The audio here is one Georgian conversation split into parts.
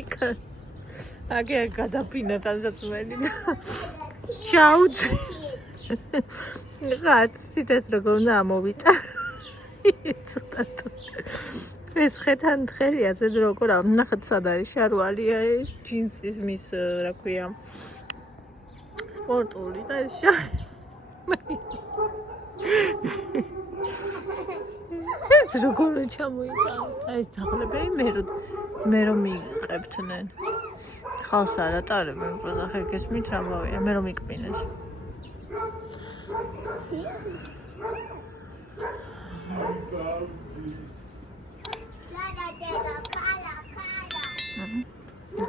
იქა. აგე გადაფინა თანსაცმელი და ჩაუწი. Għad, s ragħuna mowita. Es xetan tħelja, s-dro kura, naħad sadari xaru għalija ġins izmis rakwija. Sport u li ta' xar. Es ragħuna ċamu jita. Għaj taħlebej meru mi qebtnen. Xawsara talib, prodaħi kismi ċamawija, meru mi qbines.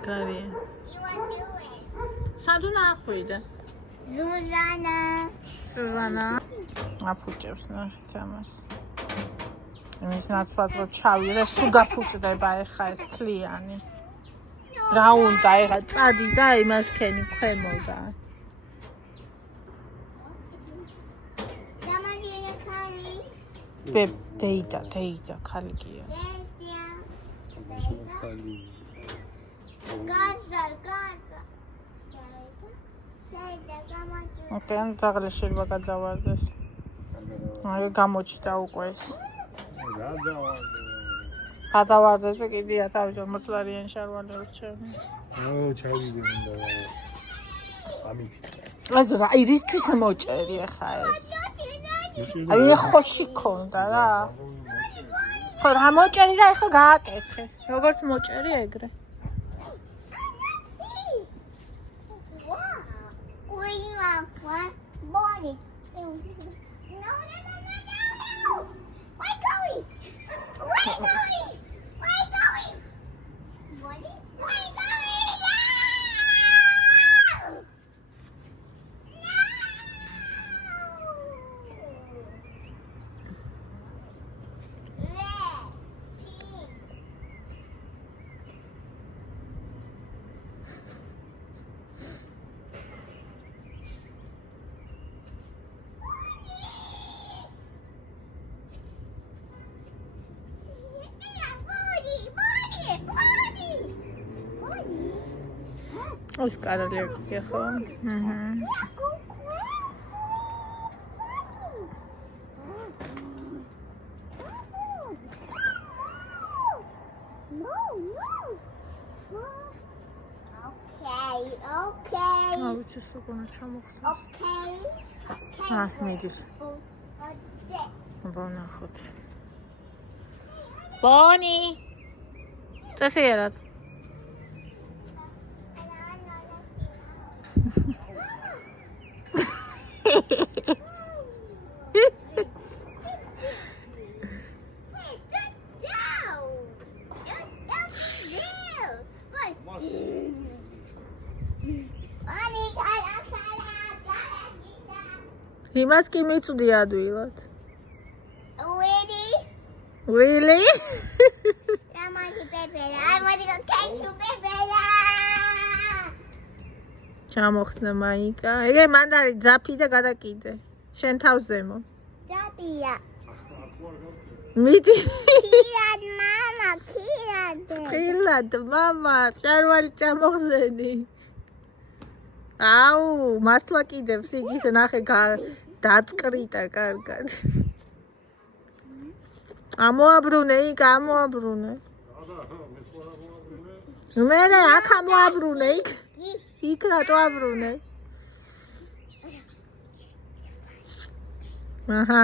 Kari. Saduna akhuyda. Zuzana. Apuchebs naxtamas. Imis natsvat ro chavire sugaputda ეხა ეს ფლიანი. რა უნდა ეხა წადი და იმას ქენი ქვემოდა. Deita, kalgia. Okay, înțeleg și el că davades. Ai gamochita uques. Davades pe că dia ta ușor măslari în șarvane urce. Oh, chavi de unda. Amit. Azra, iris tu să mă ceri xais. Ai xoși ქონდა რა. ხო, რა მოჭერი და ეხა გააკეთე. როგორც მოჭერი ეგრე. Oscar Alexia ხო? Okay. Oh, it's just so gonna ჩამოხსნა. Okay. მიდის. Ბონახოთ. Boni. წესიერად. Imaz ki mitsudi advilat. Really? I want to go take you, Bebela. ჩამოხსნა მაიკა. ეგ მან არის ძაფი და გადაკიდე. შენ თავზემო. Zapia. მიდი. Kirad, mama, kirad. ხილად, მამა, ჭარვალი ჩამოხსენი. აუ, მართლა კიდევს იგისე ნახე დაწყრიტა კარგად. ამოაბრუნე, იქ ამოაბრუნე. მე აქ ამოაბრუნე, იქ. იქ რატო აბრუნე? აჰა,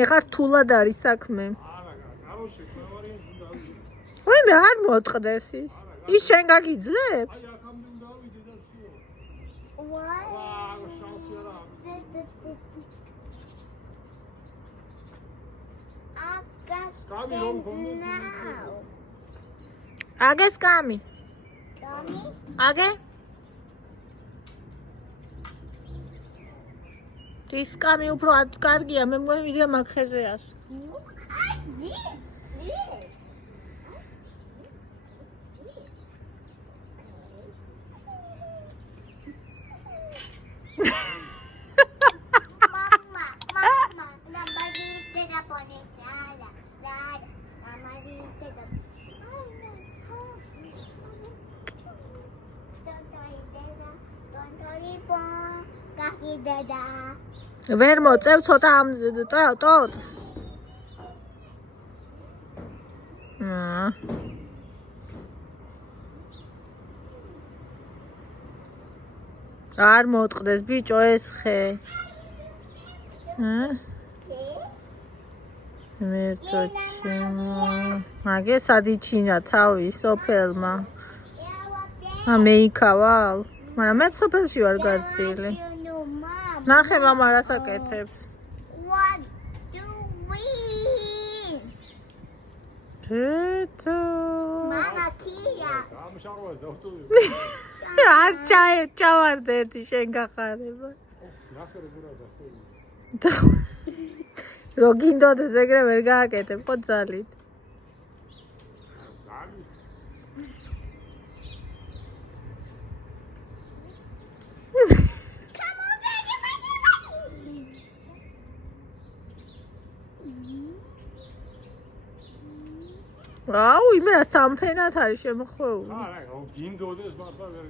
ეხა რთულად არის საქმე. ვაი, მე არ მოტყდეს ის. ის შენ გაგიძლებს? Aghe scami. Aghe? Ti scami უფრო კარგია, მე მგონი ვიდრე მაგ ხეზეას. დედა. ვერ მოწევ ცოტა ამ ტოტს. არ მოტყდეს ბიჭო ეს ხე. მერწოჩი. მაგე სადიჩინა თავი სოფელმა. მეიქავალ. მაგრამ მე სოფელში ვარ გაზრდილი. ნახე მამა რას აკეთებს. What do we? თეთო. Mama Kia. სამშაროას დავტოვე. არ ჩავარდე ერთი შენ გახარება. ნახე როგორ აღახო. რო გინდოდეს ეგრე ვერ გააკეთებ ხო ძალით. ზალი. აუ იმე სამფენად არის შემოხვეული. არა, გინდოდეს მართლა ვერ.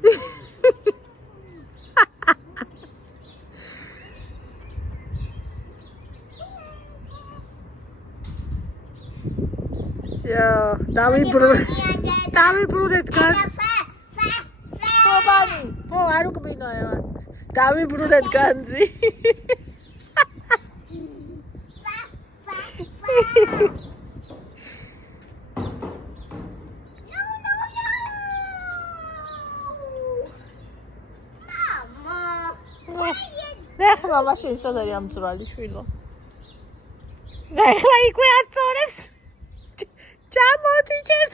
დავიბრუნეთ გან. ხობანი, ხო არ უკბინო ევან. დავიბრუნეთ განძი. ნახე მამა შენ სად არის ამ ძრალი შვილო. ნახე იქვე აცორებს. ჩამოდი ჯერ.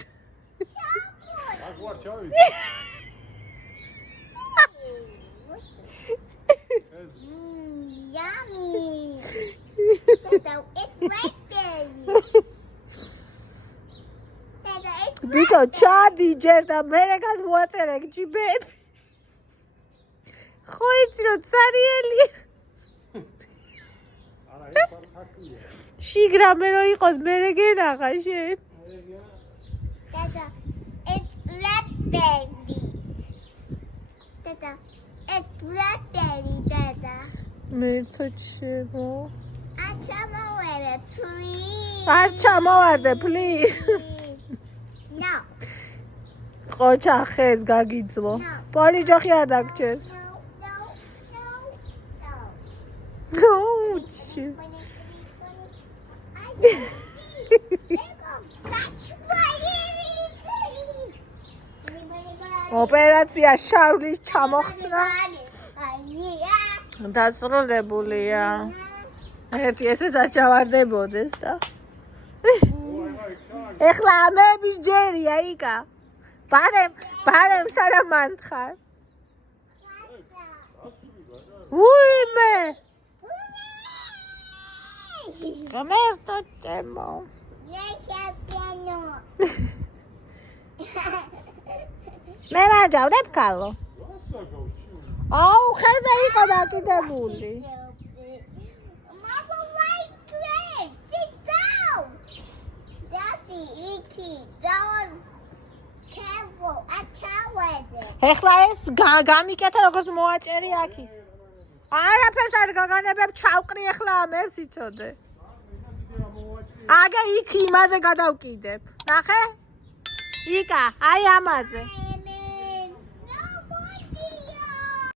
აქ ვარ ჩავი. Yummy. Dada, it's blackberry. Dada, it's ბიჭო ჩადი ჯერ და მერე გადმოაწერე ჯიბები. ხო იცი რომ ცარიელი. არა, ეს ფაქტია. შიგრამე რო იყოს მერე გენახა შენ. Dada, it's blackberry. Dada, it's blackberry, Dada. მერწოჩება. I trouble please. არ ჩამოვარდე, please. No. ყოჩა ხეს გაგიძლო. პოლი ჯოხი არ დაგჭერს. No. ოუჩი. ოპერაცია შავლის ჩამოხსნა დასრულებულია. ერთი ესეც არ ჩავარდებოდეს და. ეხლა ამების ჯერია იკა. ბარემ სანამ მანთხარ. უიმე. გამერტო ტემო. მე მაჯავრებ კალო. აუ ხეზე იყო დაკიდებული. Mama, white clay. Sit down. That's the icky. Don't. Careful. I tried it. ეხლა ეს გამიკეთე როგორც მოაჭერი აქის. არაფერს არ გაგანებებ ჩავყრი ეხლა ამებს იცოდე. აგა იქ იმაზე გადავკიდებ. ნახე? იკა, აი ამაზე.